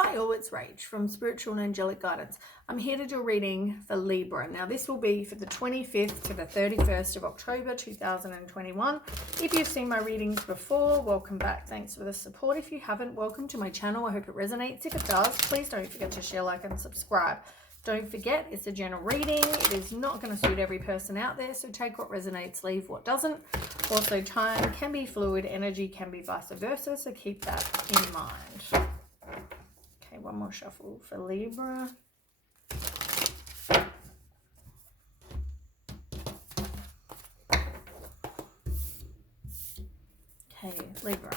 Hi all, it's Rach from Spiritual and Angelic Guidance. I'm here to do a reading for Libra. Now this will be for the 25th to the 31st of October 2021. If you've seen my readings before, welcome back. Thanks for the support. If you haven't, welcome to my channel. I hope it resonates. If it does, please don't forget to share, like and subscribe. Don't forget, it's a general reading. It is not going to suit every person out there, so take what resonates, leave what doesn't. Also, time can be fluid, energy can be vice versa, so keep that in mind. Okay, one more shuffle for Libra. Okay, Libra.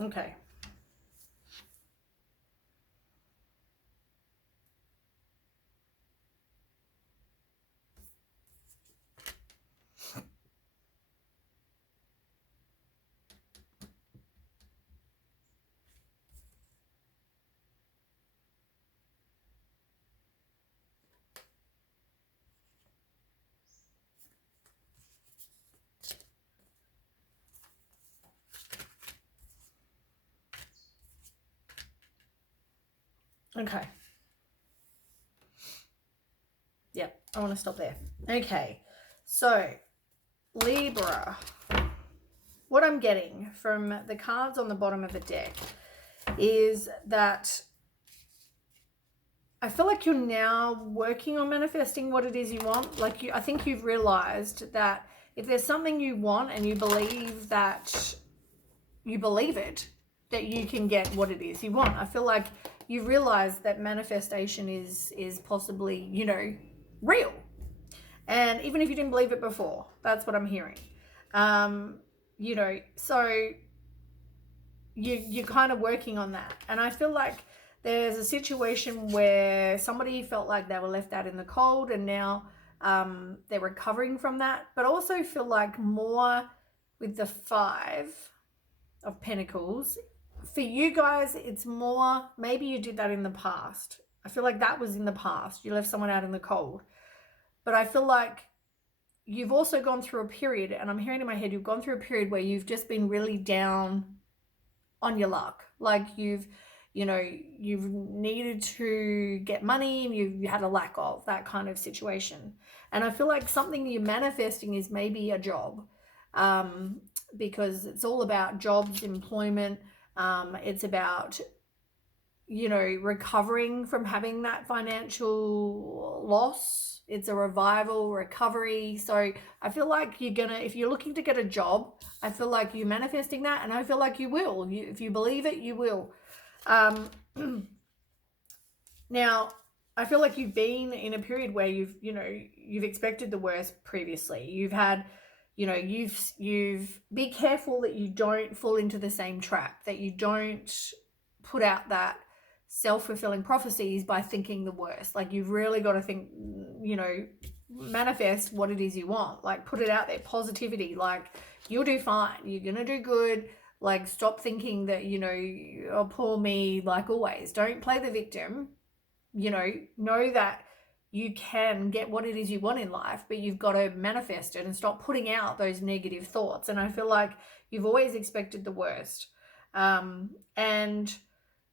Okay. Okay. Yep, I want to stop there. Okay, so Libra, what I'm getting from the cards on the bottom of the deck is that I feel like you're now working on manifesting what it is you want. Like I think you've realized that if there's something you want and you believe that you believe it, that you can get what it is you want. I feel like you realize that manifestation is possibly, you know, real. And even if you didn't believe it before, that's what I'm hearing. You know, so you're kind of working on that. And I feel like there's a situation where somebody felt like they were left out in the cold, and now they're recovering from that. But also feel like more with the 5 of Pentacles, for you guys, it's more, maybe you did that in the past. I feel like that was in the past. You left someone out in the cold. But I feel like you've also gone through a period, and I'm hearing in my head, you've gone through a period where you've just been really down on your luck. Like you've needed to get money, and you had a lack of that kind of situation. And I feel like something you're manifesting is maybe a job, because it's all about jobs, employment. It's about, you know, recovering from having that financial loss. It's a revival, recovery. So I feel like if you're looking to get a job, I feel like you're manifesting that, and I feel like you will. If you believe it, you will. Now, I feel like you've been in a period where you've expected the worst previously. You've had, you've be careful that you don't fall into the same trap, that you don't put out that self-fulfilling prophecies by thinking the worst. Like you've really got to think, manifest what it is you want. Like put it out there, positivity. Like you'll do fine. You're gonna do good. Like stop thinking that, oh, poor me, like always. Don't play the victim. Know that you can get what it is you want in life, but you've got to manifest it and stop putting out those negative thoughts. And I feel like you've always expected the worst. And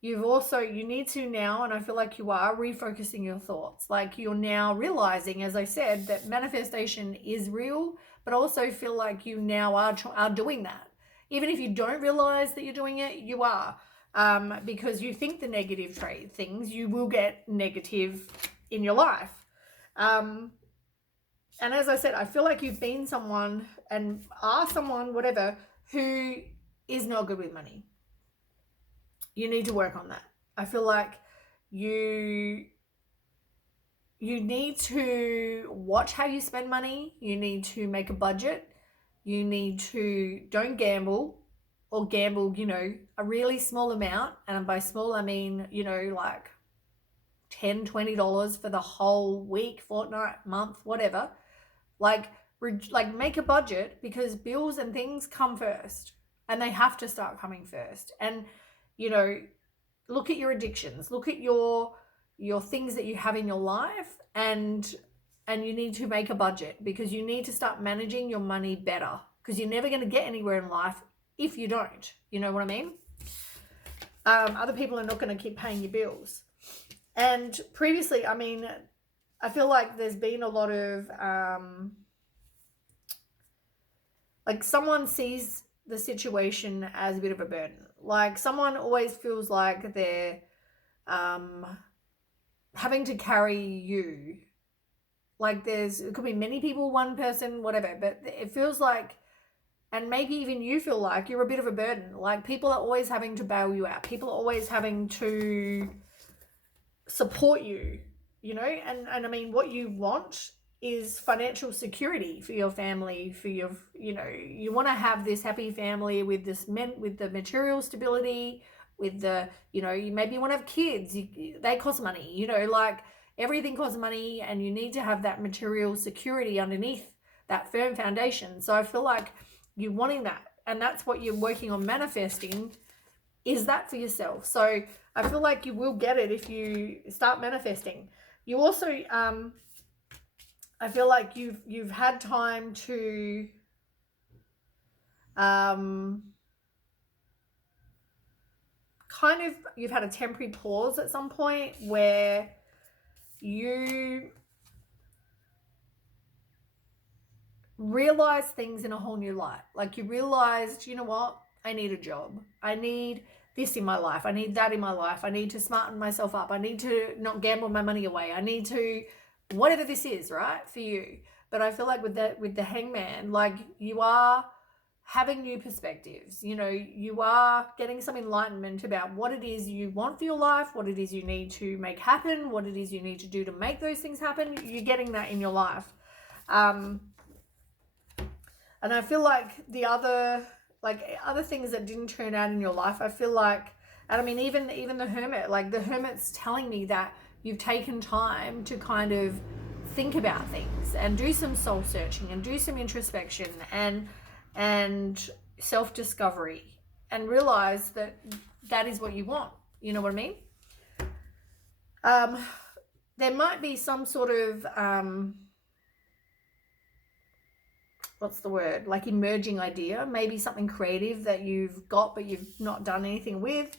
you need to now, and I feel like you are refocusing your thoughts. Like you're now realizing, as I said, that manifestation is real, but also feel like you now are doing that. Even if you don't realize that you're doing it, you are. because you think the negative things, you will get negative in your life. And as I said, I feel like you've been someone and are someone, whatever, who is not good with money. You need to work on that. I feel like you need to watch how you spend money. You need to make a budget. You need to, don't gamble, or gamble, a really small amount. And by small, I mean, like $10, $20 for the whole week, fortnight, month, whatever. Like make a budget, because bills and things come first, and they have to start coming first. And, look at your addictions, look at your things that you have in your life, and you need to make a budget, because you need to start managing your money better, because you're never going to get anywhere in life if you don't. You know what I mean? Other people are not going to keep paying your bills. And previously, I mean, I feel like there's been a lot of like someone sees the situation as a bit of a burden. Like someone always feels like they're having to carry you. Like it could be many people, one person, whatever, but it feels like, and maybe even you feel like you're a bit of a burden. Like people are always having to bail you out. People are always having to support you, and I mean, what you want is financial security for your family, for your, you want to have this happy family with with the material stability, with the, you maybe you want to have kids, they cost money, like everything costs money, and you need to have that material security underneath that firm foundation. So I feel like you're wanting that, and that's what you're working on manifesting, is that for yourself. So I feel like you will get it if you start manifesting. You also, I feel like you've had time to you've had a temporary pause at some point where you realize things in a whole new light. Like you realized, you know what, I need a job. I need this in my life. I need that in my life. I need to smarten myself up. I need to not gamble my money away. I need to, whatever this is, right, for you. But I feel like with the hangman, like you are having new perspectives. You are getting some enlightenment about what it is you want for your life, what it is you need to make happen, what it is you need to do to make those things happen. You're getting that in your life. And I feel like the other things that didn't turn out in your life, I feel like, and I mean, even the hermit, like the hermit's telling me that you've taken time to kind of think about things and do some soul searching and do some introspection and self-discovery, and realize that is what you want. You know what I mean? There might be some sort of what's the word, like emerging idea, maybe something creative that you've got but you've not done anything with.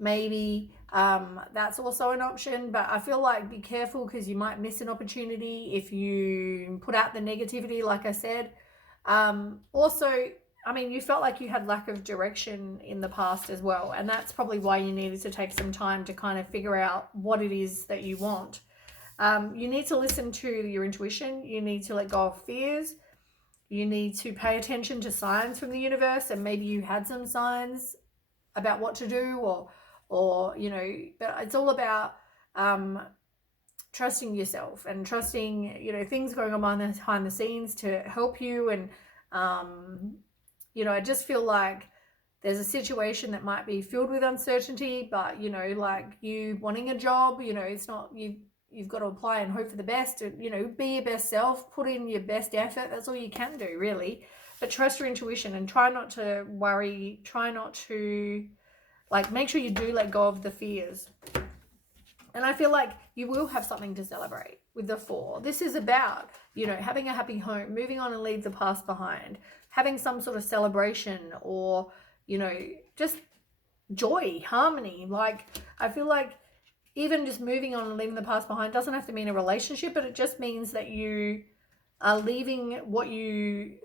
Maybe that's also an option, but I feel like be careful, because you might miss an opportunity if you put out the negativity, like I said. Also, I mean, you felt like you had lack of direction in the past as well, and that's probably why you needed to take some time to kind of figure out what it is that you want. You need to listen to your intuition. You need to let go of fears. You need to pay attention to signs from the universe, and maybe you had some signs about what to do, or but it's all about trusting yourself and trusting, things going on behind the scenes to help you. And, I just feel like there's a situation that might be filled with uncertainty, but, like you wanting a job, it's not, you've got to apply and hope for the best, be your best self, put in your best effort. That's all you can do, really. But trust your intuition and try not to worry, try not to, make sure you do let go of the fears. And I feel like you will have something to celebrate with the 4. This is about, having a happy home, moving on and leave the past behind, having some sort of celebration, or, just joy, harmony. Like, I feel like even just moving on and leaving the past behind doesn't have to mean a relationship, but it just means that you are leaving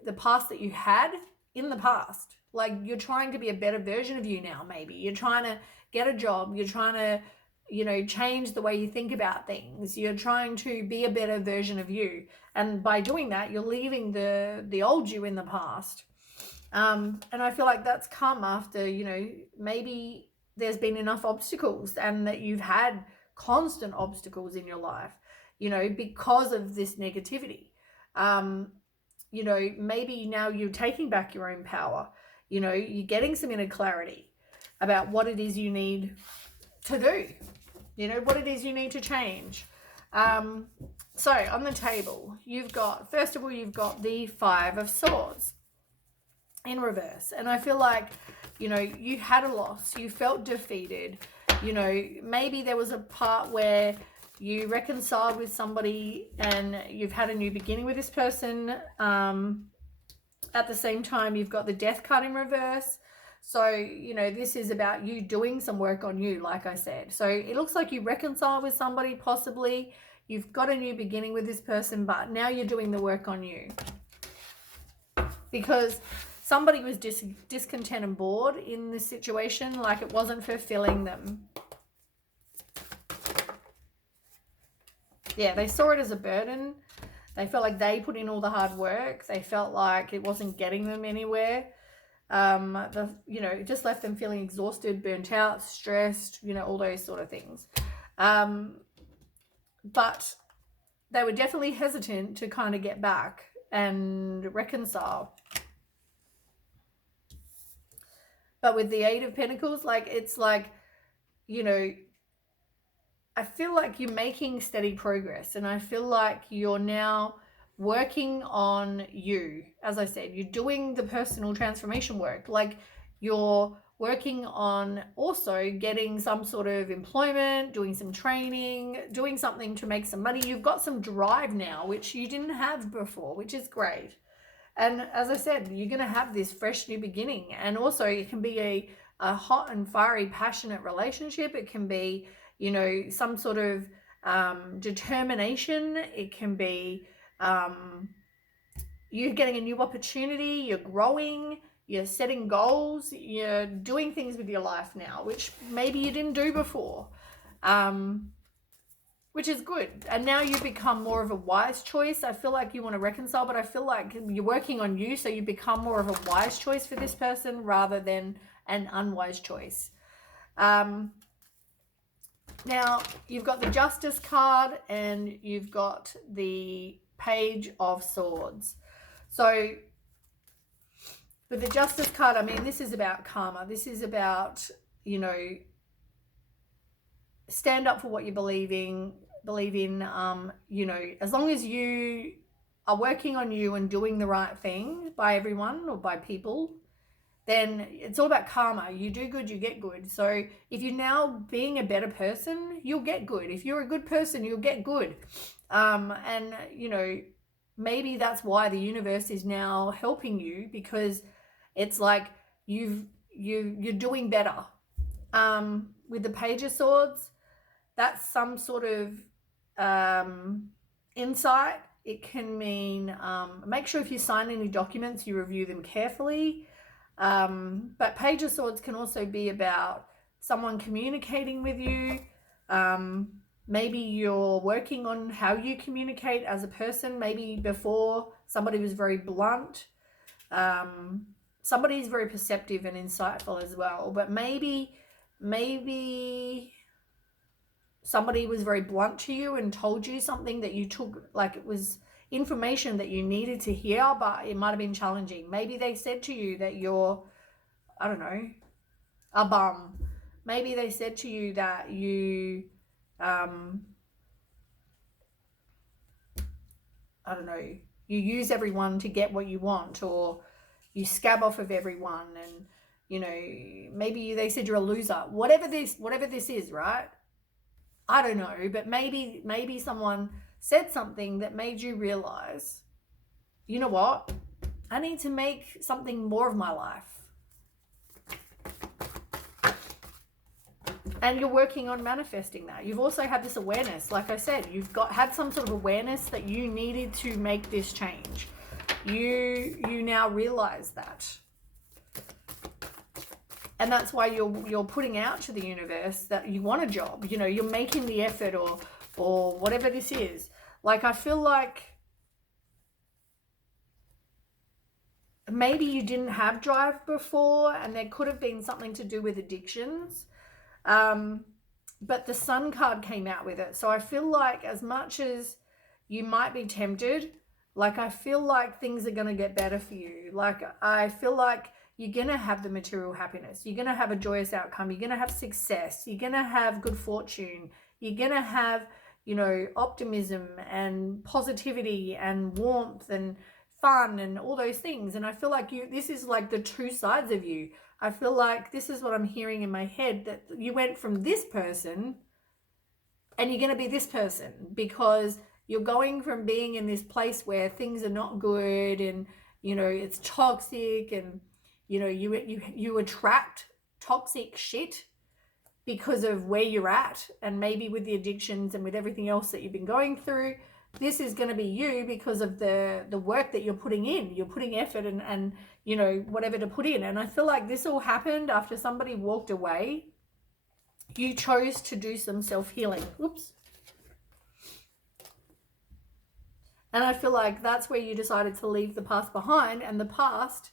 the past that you had in the past. Like, you're trying to be a better version of you now. Maybe you're trying to get a job, you're trying to, you know, change the way you think about things, you're trying to be a better version of you, and by doing that you're leaving the old you in the past. And I feel like that's come after, you know, maybe there's been enough obstacles, and that you've had constant obstacles in your life, you know, because of this negativity. You know, maybe now you're taking back your own power, you know, you're getting some inner clarity about what it is you need to do, you know, what it is you need to change. So on the table, you've got, first of all, you've got the Five of Swords in reverse. And I feel like, you know, you had a loss, you felt defeated, you know, maybe there was a part where you reconciled with somebody and you've had a new beginning with this person. At the same time, you've got the Death card in reverse. So, you know, this is about you doing some work on you, like I said. So it looks like you reconcile with somebody, possibly. You've got a new beginning with this person, but now you're doing the work on you. Because somebody was discontent and bored in this situation, like it wasn't fulfilling them. Yeah, they saw it as a burden. They felt like they put in all the hard work. They felt like it wasn't getting them anywhere. You know, it just left them feeling exhausted, burnt out, stressed, you know, all those sort of things. But they were definitely hesitant to kind of get back and reconcile. But with the Eight of Pentacles, like, it's like, you know, I feel like you're making steady progress, and I feel like you're now working on you. As I said, you're doing the personal transformation work. Like, you're working on also getting some sort of employment, doing some training, doing something to make some money. You've got some drive now, which you didn't have before, which is great. And as I said, you're going to have this fresh new beginning. And also it can be a hot and fiery, passionate relationship. It can be, you know, some sort of determination. It can be you're getting a new opportunity, you're growing, you're setting goals, you're doing things with your life now, which maybe you didn't do before, which is good. And now you've become more of a wise choice. I feel like you want to reconcile, but I feel like you're working on you, so you become more of a wise choice for this person rather than an unwise choice. Now, you've got the Justice card and you've got the Page of Swords. So with the Justice card, I mean, this is about karma. This is about, you know, stand up for what you believe in, you know, as long as you are working on you and doing the right thing by everyone or by people, then it's all about karma. You do good, you get good. So if you're now being a better person, you'll get good. If you're a good person, you'll get good. And, you know, maybe that's why the universe is now helping you, because it's like you're doing better. With the Page of Swords, that's some sort of insight. It can mean make sure if you sign any documents, you review them carefully. But Page of Swords can also be about someone communicating with you. Maybe you're working on how you communicate as a person. Maybe before somebody was very blunt. Somebody is very perceptive and insightful as well. But maybe somebody was very blunt to you and told you something that you took like it was information that you needed to hear, but it might have been challenging. Maybe they said to you that you're, I don't know, a bum. Maybe they said to you that you, I don't know, you use everyone to get what you want, or you scab off of everyone, and, you know, maybe they said you're a loser. Whatever this is, right? I don't know, but maybe someone said something that made you realize, you know what? I need to make something more of my life. And you're working on manifesting that. You've also had this awareness. Like I said, you've had some sort of awareness that you needed to make this change. You now realize that. And that's why you're putting out to the universe that you want a job. You know, you're making the effort or whatever this is. Like, I feel like maybe you didn't have drive before, and there could have been something to do with addictions. But the Sun card came out with it. So I feel like as much as you might be tempted, like, I feel like things are going to get better for you. Like, I feel like you're going to have the material happiness. You're going to have a joyous outcome. You're going to have success. You're going to have good fortune. You're going to have, you know, optimism and positivity and warmth and fun and all those things. And I feel like this is like the two sides of you. I feel like this is what I'm hearing in my head, that you went from this person and you're going to be this person, because you're going from being in this place where things are not good and, you know, it's toxic, and, you know, you attract toxic shit because of where you're at, and maybe with the addictions and with everything else that you've been going through. This is going to be you because of the work that you're putting in. You're putting effort and you know, whatever to put in. And I feel like this all happened after somebody walked away. You chose to do some self-healing. Oops. And I feel like that's where you decided to leave the past behind, and the past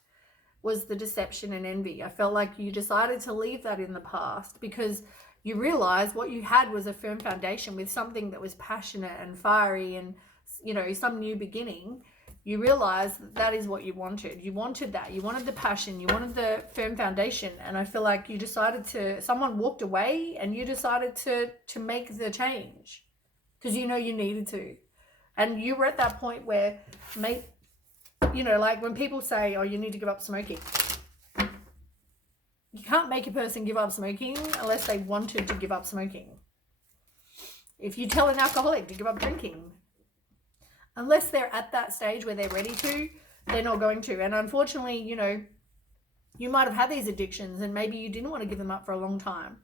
was the deception and envy. I felt like you decided to leave that in the past because you realized what you had was a firm foundation with something that was passionate and fiery and, you know, some new beginning. You realized that is what you wanted. You wanted that. You wanted the passion. You wanted the firm foundation. And I feel like you decided someone walked away and you decided to make the change because you know you needed to. And you were at that point where, you know, like when people say, oh, you need to give up smoking. You can't make a person give up smoking unless they wanted to give up smoking. If you tell an alcoholic to give up drinking, unless they're at that stage where they're ready to, they're not going to. And unfortunately, you know, you might have had these addictions and maybe you didn't want to give them up for a long time.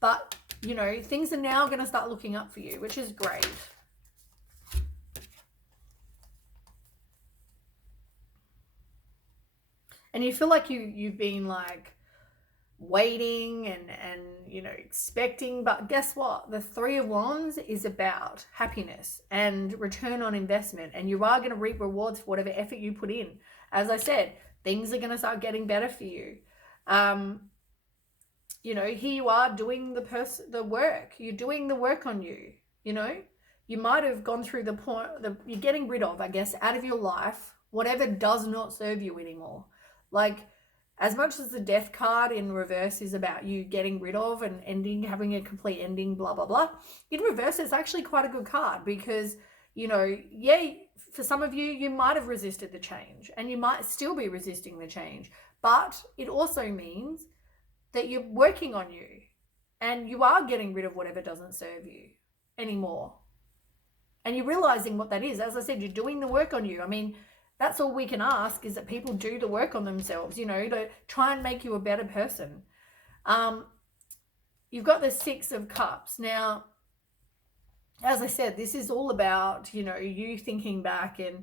But, you know, things are now going to start looking up for you, which is great. And you feel like you've been like waiting and you know, expecting, but guess what? The Three of Wands is about happiness and return on investment, and you are going to reap rewards for whatever effort you put in. As I said, things are going to start getting better for you. You know, here you are doing the work. You're doing the work on you. You know, you might have gone through the point you're getting rid of, I guess, out of your life whatever does not serve you anymore. Like, as much as the Death card in reverse is about you getting rid of and ending, having a complete ending, blah, blah, blah, in reverse, it's actually quite a good card because, you know, yeah, for some of you, you might have resisted the change and you might still be resisting the change, but it also means that you're working on you and you are getting rid of whatever doesn't serve you anymore. And you're realizing what that is. As I said, you're doing the work on you. I mean, that's all we can ask, is that people do the work on themselves, you know, to try and make you a better person. You've got the Six of Cups. Now, as I said, this is all about, you know, you thinking back and,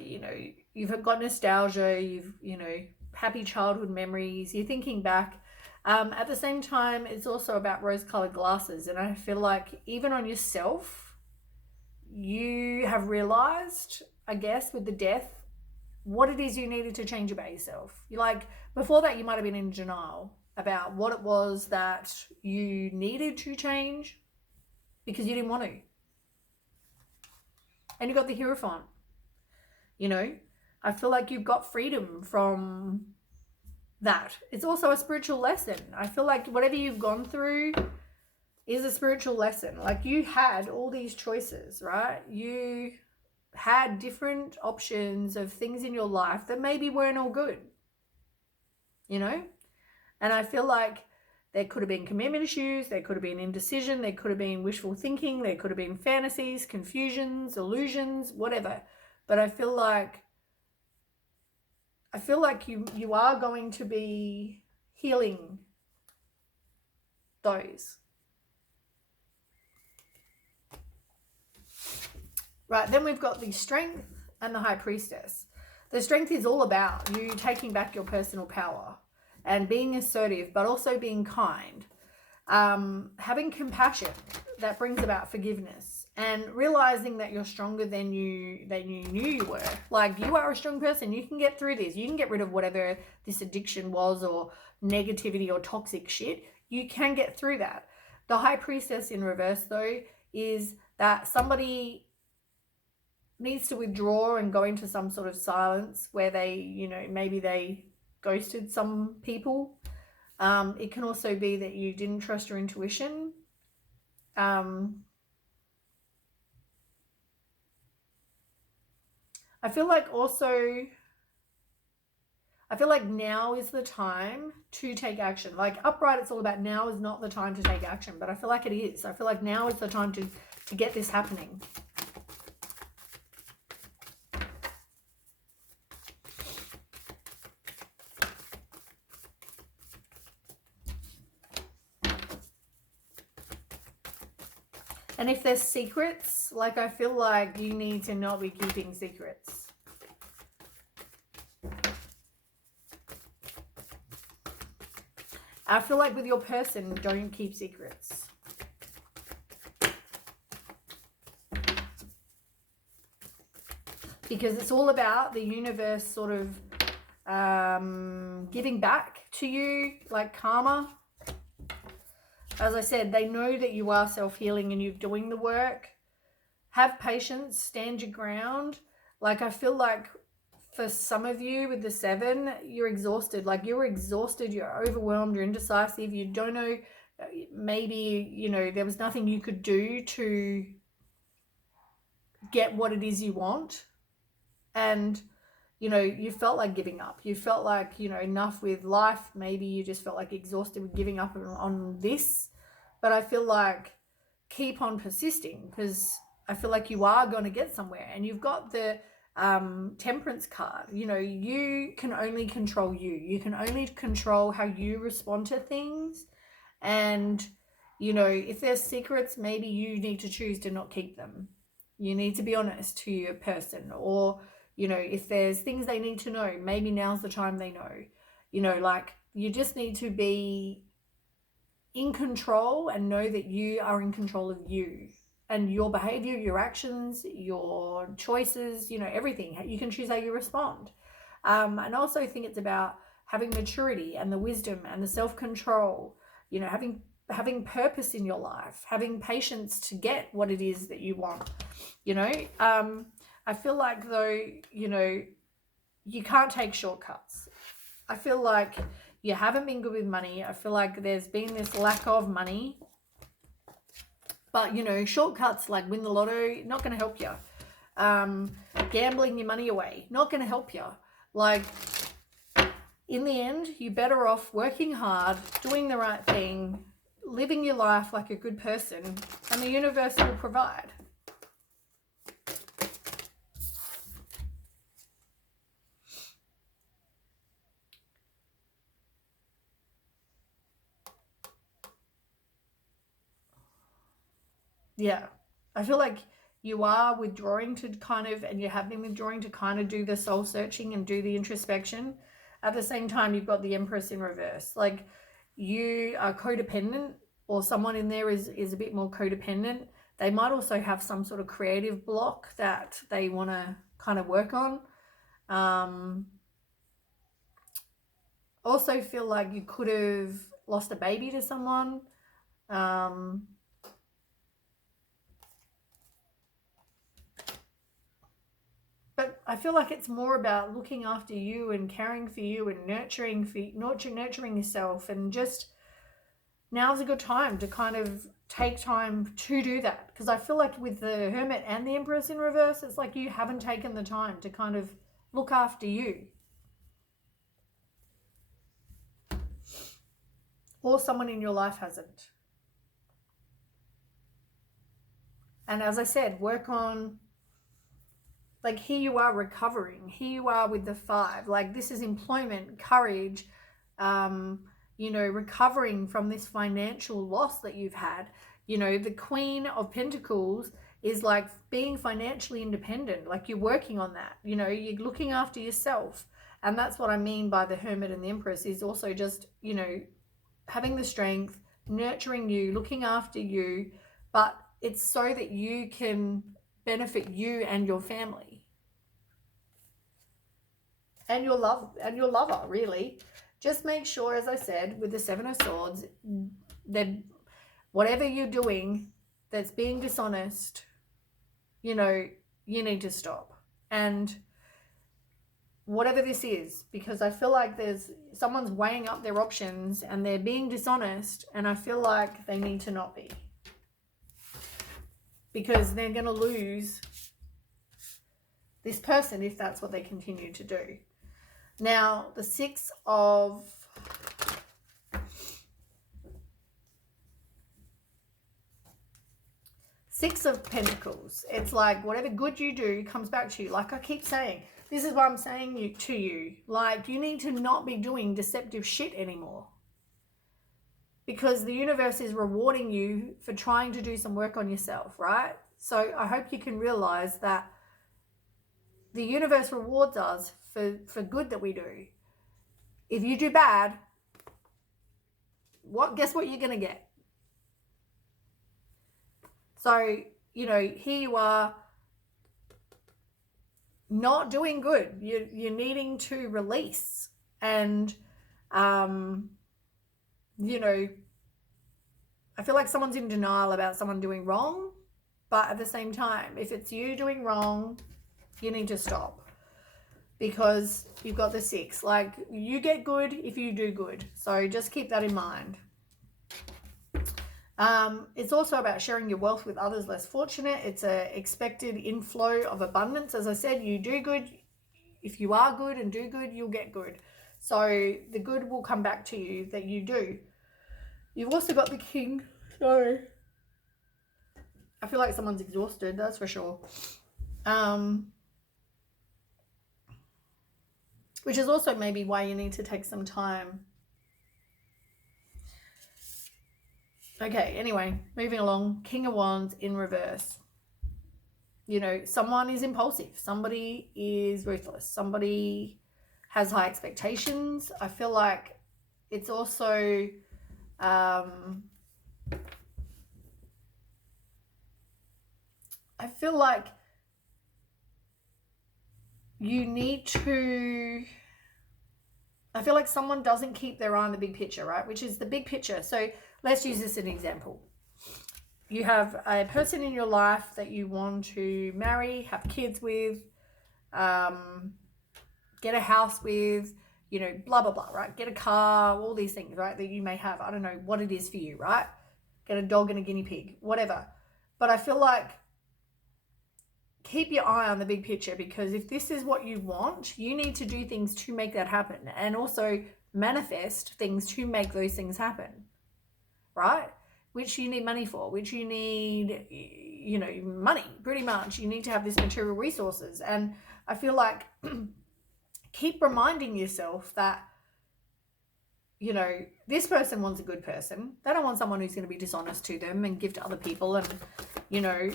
you know, you've got nostalgia, you know, happy childhood memories, you're thinking back. At the same time, it's also about rose-colored glasses. And I feel like even on yourself, you have realized, I guess, with the Death, what it is you needed to change about yourself. You like, before that, you might have been in denial about what it was that you needed to change because you didn't want to. And you got the Hierophant. You know, I feel like you've got freedom from that. It's also a spiritual lesson. I feel like whatever you've gone through is a spiritual lesson. Like, you had all these choices, right? You had different options of things in your life that maybe weren't all good, you know? And I feel like there could have been commitment issues, there could have been indecision, there could have been wishful thinking, there could have been fantasies, confusions, illusions, whatever. But I feel like you are going to be healing those. Right, then we've got the Strength and the High Priestess. The Strength is all about you taking back your personal power. and being assertive, but also being kind. Having compassion that brings about forgiveness, and realizing that you're stronger than you knew you were. Like, you are a strong person. You can get through this. You can get rid of whatever this addiction was, or negativity or toxic shit. You can get through that. The High Priestess in reverse, though, is that somebody needs to withdraw and go into some sort of silence where they, maybe they ghosted some people. It can also be that you didn't trust your intuition. I feel like now is the time to take action. Like, upright, it's all about now is not the time to take action, but I feel like it is. I feel like now is the time to get this happening. And if there's secrets, like, I feel like you need to not be keeping secrets. I feel like with your person, don't keep secrets. Because it's all about the universe sort of giving back to you, like karma. As I said, they know that you are self-healing and you're doing the work. Have patience, stand your ground. Like, I feel like for some of you with the 7, you're exhausted. Like, you're exhausted, you're overwhelmed, you're indecisive, you don't know, maybe, there was nothing you could do to get what it is you want. And, you felt like giving up. You felt like, enough with life. Maybe you just felt like exhausted with giving up on this. But I feel like keep on persisting, because I feel like you are going to get somewhere. And you've got the Temperance card. You can only control you. You can only control how you respond to things. And, if there's secrets, maybe you need to choose to not keep them. You need to be honest to your person. Or, if there's things they need to know, maybe now's the time they know. Like, you just need to be in control and know that you are in control of you and your behavior, your actions, your choices, everything. You can choose how you respond. And I also think it's about having maturity and the wisdom and the self-control, having purpose in your life, having patience to get what it is that you want. I feel like, though, you can't take shortcuts. I feel like you haven't been good with money. I feel like there's been this lack of money. But, shortcuts like win the lotto, not going to help you. Gambling your money away, not going to help you. Like, in the end, you're better off working hard, doing the right thing, living your life like a good person, and the universe will provide. Yeah, I feel like you are withdrawing to and you have been withdrawing to do the soul searching and do the introspection. At the same time, you've got the Empress in reverse. Like, you are codependent, or someone in there is a bit more codependent. They might also have some sort of creative block that they want to kind of work on. Also feel like you could have lost a baby to someone. But I feel like it's more about looking after you and caring for you and nurturing yourself. And just now's a good time to kind of take time to do that. Because I feel like with the Hermit and the Empress in reverse, it's like you haven't taken the time to kind of look after you. Or someone in your life hasn't. And as I said, work on, like, here you are recovering. Here you are with the 5. Like, this is employment, courage, recovering from this financial loss that you've had. The Queen of Pentacles is like being financially independent. Like, you're working on that. You're looking after yourself. And that's what I mean by the Hermit and the Empress, is also just, you know, having the strength, nurturing you, looking after you, but it's so that you can benefit you and your family. And your lover, really. Just make sure, as I said, with the Seven of Swords, that whatever you're doing that's being dishonest, you know, you need to stop. And whatever this is, because I feel like someone's weighing up their options and they're being dishonest, and I feel like they need to not be. Because they're going to lose this person if that's what they continue to do. Now, the Six of Pentacles. It's like whatever good you do comes back to you. Like I keep saying, this is what I'm saying to you. Like, you need to not be doing deceptive shit anymore. Because the universe is rewarding you for trying to do some work on yourself, right? So I hope you can realize that the universe rewards us for good that we do. If you do bad, guess what you're going to get? So, you know, here you are not doing good. You're needing to release. And, you know, I feel like someone's in denial about someone doing wrong. But at the same time, if it's you doing wrong, you need to stop. Because you've got the Six. Like, you get good if you do good. So just keep that in mind. It's also about sharing your wealth with others less fortunate. It's an expected inflow of abundance. As I said, you do good. If you are good and do good, you'll get good. So the good will come back to you that you do. You've also got the King. Sorry. I feel like someone's exhausted, that's for sure. Which is also maybe why you need to take some time. Okay, anyway, moving along. King of Wands in reverse. You know, someone is impulsive. Somebody is ruthless. Somebody has high expectations. I feel like it's also... I feel like you need to... I feel like someone doesn't keep their eye on the big picture, right? Which is the big picture. So let's use this as an example. You have a person in your life that you want to marry, have kids with, get a house with, you know, blah, blah, blah, right? Get a car, all these things, right, that you may have. I don't know what it is for you, right? Get a dog and a guinea pig, whatever. But I feel like keep your eye on the big picture, because if this is what you want, you need to do things to make that happen, and also manifest things to make those things happen, right? Which you need money for, which you need, you know, money, pretty much. You need to have this material resources. And I feel like keep reminding yourself that, you know, this person wants a good person. They don't want someone who's going to be dishonest to them and give to other people and, you know,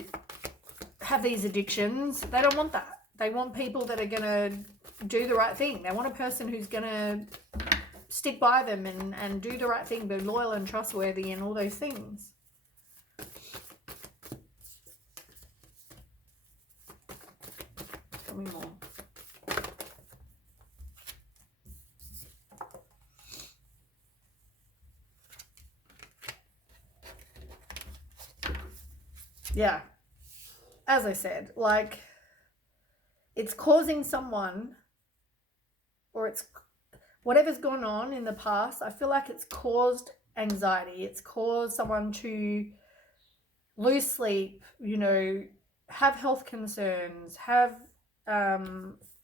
have these addictions. They don't want that. They want people that are going to do the right thing. They want a person who's going to stick by them and do the right thing, be loyal and trustworthy and all those things. Tell me more. Yeah. As I said, like, it's causing someone, or it's whatever's gone on in the past, I feel like it's caused anxiety. It's caused someone to lose sleep, you know, have health concerns, have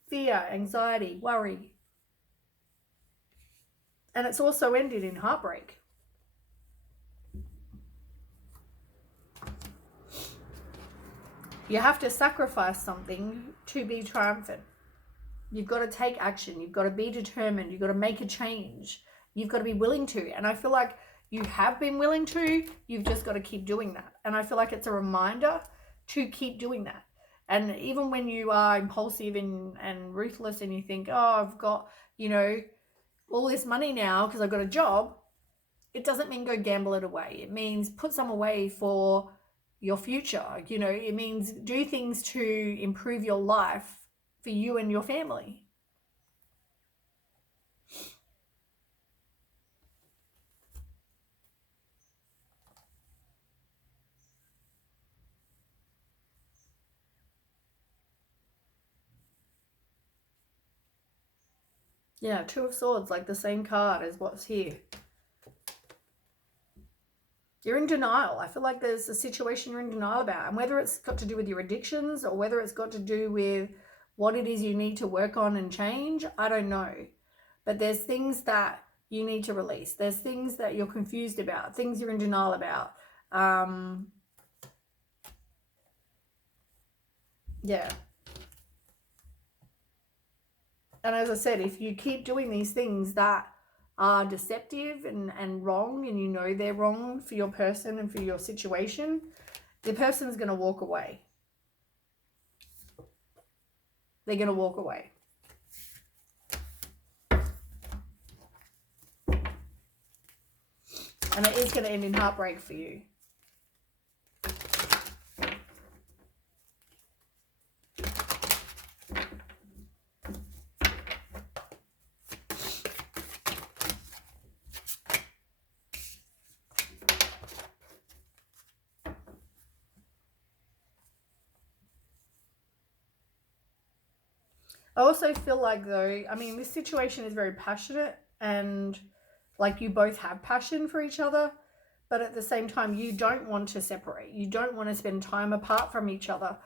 fear, anxiety, worry. And it's also ended in heartbreak. You have to sacrifice something to be triumphant. You've got to take action. You've got to be determined. You've got to make a change. You've got to be willing to. And I feel like you have been willing to. You've just got to keep doing that. And I feel like it's a reminder to keep doing that. And even when you are impulsive and ruthless and you think, oh, I've got, you know, all this money now because I've got a job, it doesn't mean go gamble it away. It means put some away for your future. You know, it means do things to improve your life for you and your family. Yeah, Two of Swords, like the same card as what's here. You're in denial. I feel like there's a situation you're in denial about. And whether it's got to do with your addictions or whether it's got to do with what it is you need to work on and change, I don't know. But there's things that you need to release. There's things that you're confused about, things you're in denial about. Yeah. And as I said, if you keep doing these things that are deceptive and wrong, and you know they're wrong for your person and for your situation, the person's going to walk away. They're going to walk away. And it is going to end in heartbreak for you. I also feel like, though, I mean, this situation is very passionate and like you both have passion for each other, but at the same time, you don't want to separate. You don't want to spend time apart from each other,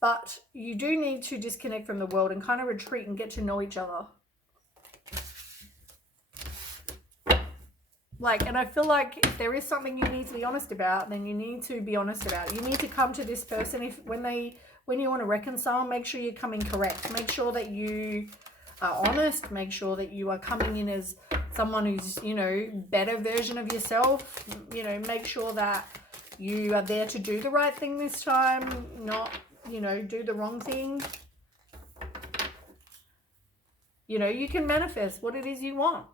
but you do need to disconnect from the world and kind of retreat and get to know each other. Like, and I feel like if there is something you need to be honest about, then you need to be honest about it. You need to come to this person when you want to reconcile, make sure you're coming correct. Make sure that you are honest. Make sure that you are coming in as someone who's, you know, better version of yourself. You know, make sure that you are there to do the right thing this time, not, you know, do the wrong thing. You know, you can manifest what it is you want.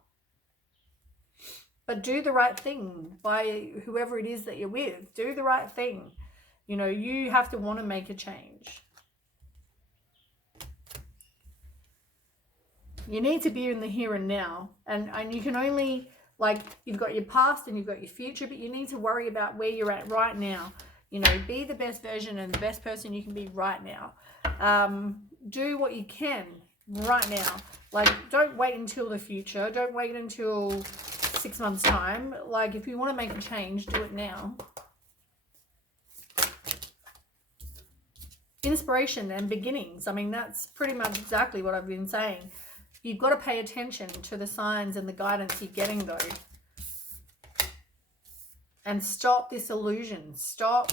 But do the right thing by whoever it is that you're with. Do the right thing. You know, you have to want to make a change. You need to be in the here and now. And you can only, like, you've got your past and you've got your future, but you need to worry about where you're at right now. You know, be the best version and the best person you can be right now. Do what you can right now. Like, don't wait until the future. Don't wait until 6 months' time. Like, if you want to make a change, do it now. Inspiration and beginnings. I mean, that's pretty much exactly what I've been saying. You've got to pay attention to the signs and the guidance you're getting, though. And stop this illusion. Stop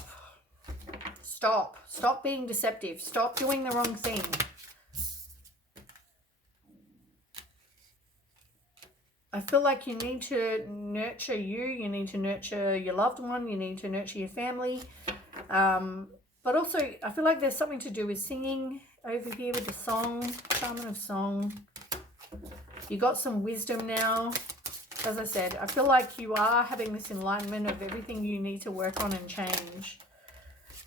being deceptive. Stop doing the wrong thing. I feel like you need to nurture you need to nurture your loved one, you need to nurture your family. But also, I feel like there's something to do with singing over here with the song, Shaman of Song. You got some wisdom now. As I said, I feel like you are having this enlightenment of everything you need to work on and change.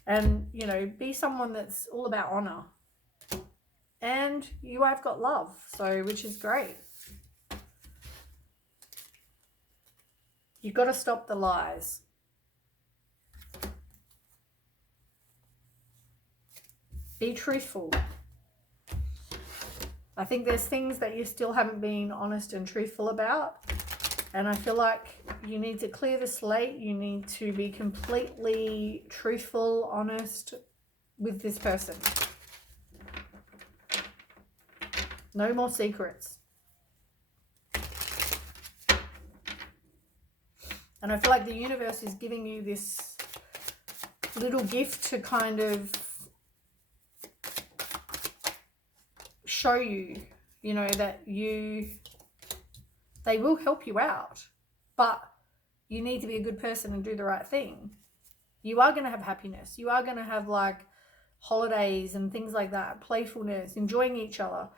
And, you know, be someone that's all about honor. And you have got love, so which is great. You've got to stop the lies. Be truthful. I think there's things that you still haven't been honest and truthful about. And I feel like you need to clear the slate. You need to be completely truthful, honest with this person. No more secrets. And I feel like the universe is giving you this little gift to kind of show you, you know, that they will help you out, but you need to be a good person and do the right thing. You are going to have happiness. You are going to have like holidays and things like that, playfulness, enjoying each other.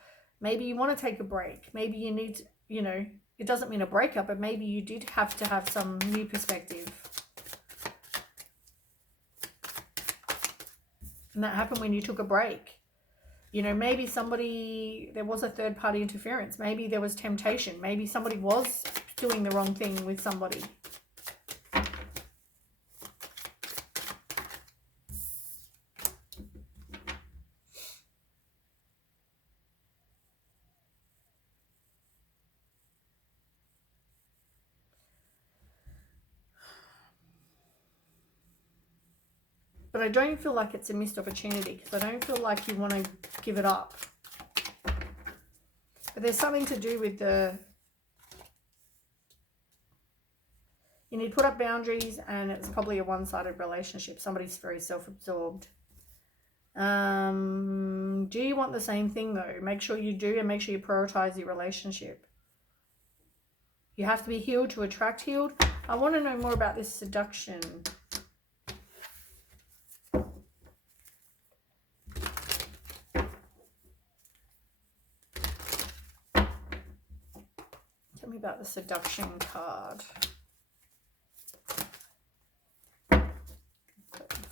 Maybe you want to take a break. Maybe you need to, you know, it doesn't mean a breakup, but maybe you did have to have some new perspective. And that happened when you took a break. You know, maybe there was a third party interference. Maybe there was temptation. Maybe somebody was doing the wrong thing with somebody. But I don't feel like it's a missed opportunity, because I don't feel like you want to give it up. But there's something to do with you need to put up boundaries, and it's probably a one-sided relationship. Somebody's very self-absorbed. Do you want the same thing though? Make sure you do, and make sure you prioritize your relationship. You have to be healed to attract healed. I want to know more about this seduction. Tell me about the seduction card.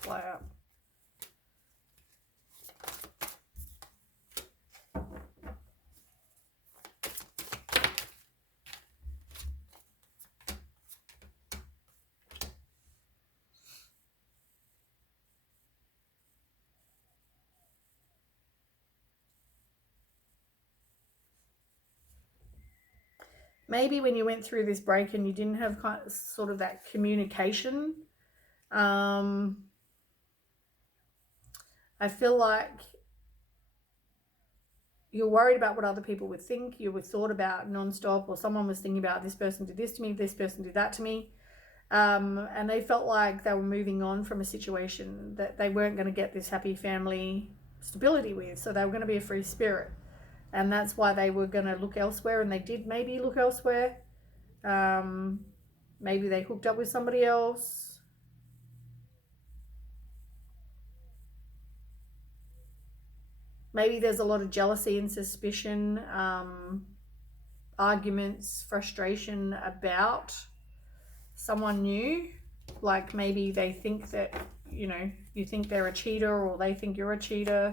Fly up. Maybe when you went through this break and you didn't have sort of that communication, I feel like you're worried about what other people would think. You were thought about nonstop, or someone was thinking about, this person did this to me, this person did that to me. And they felt like they were moving on from a situation that they weren't going to get this happy family stability with. So they were going to be a free spirit. And that's why they were going to look elsewhere, and they did maybe look elsewhere. Maybe they hooked up with somebody else. Maybe there's a lot of jealousy and suspicion, arguments, frustration about someone new. Like maybe they think that, you know, you think they're a cheater, or they think you're a cheater.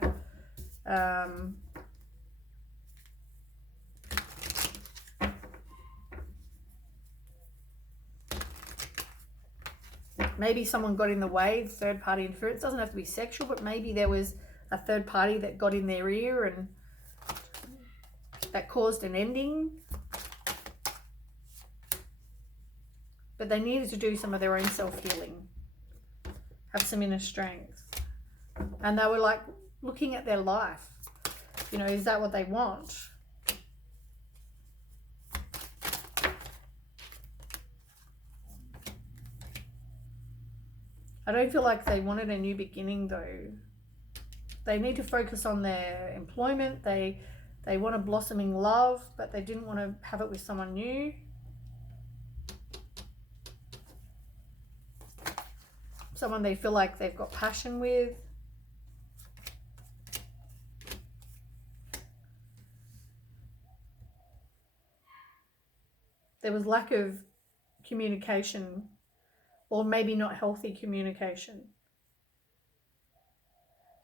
Maybe someone got in the way, third party interference. It doesn't have to be sexual, but maybe there was a third party that got in their ear and that caused an ending. But they needed to do some of their own self-healing, have some inner strength. And they were like looking at their life. You know, is that what they want? I don't feel like they wanted a new beginning though. They need to focus on their employment. They want a blossoming love, but they didn't want to have it with someone new. Someone they feel like they've got passion with. There was lack of communication, or maybe not healthy communication.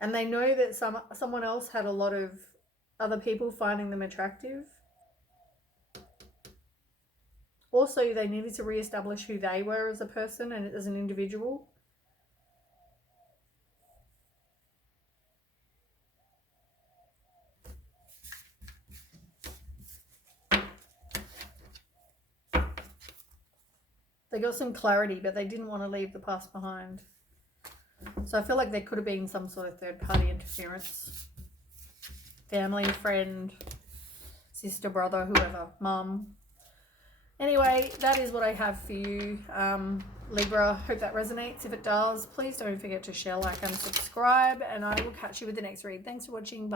And they know that someone else had a lot of other people finding them attractive. Also, they needed to reestablish who they were as a person and as an individual. They got some clarity, but they didn't want to leave the past behind. So I feel like there could have been some sort of third-party interference. Family, friend, sister, brother, whoever, mum. Anyway, that is what I have for you, Libra. Hope that resonates. If it does, please don't forget to share, like, and subscribe. And I will catch you with the next read. Thanks for watching. Bye.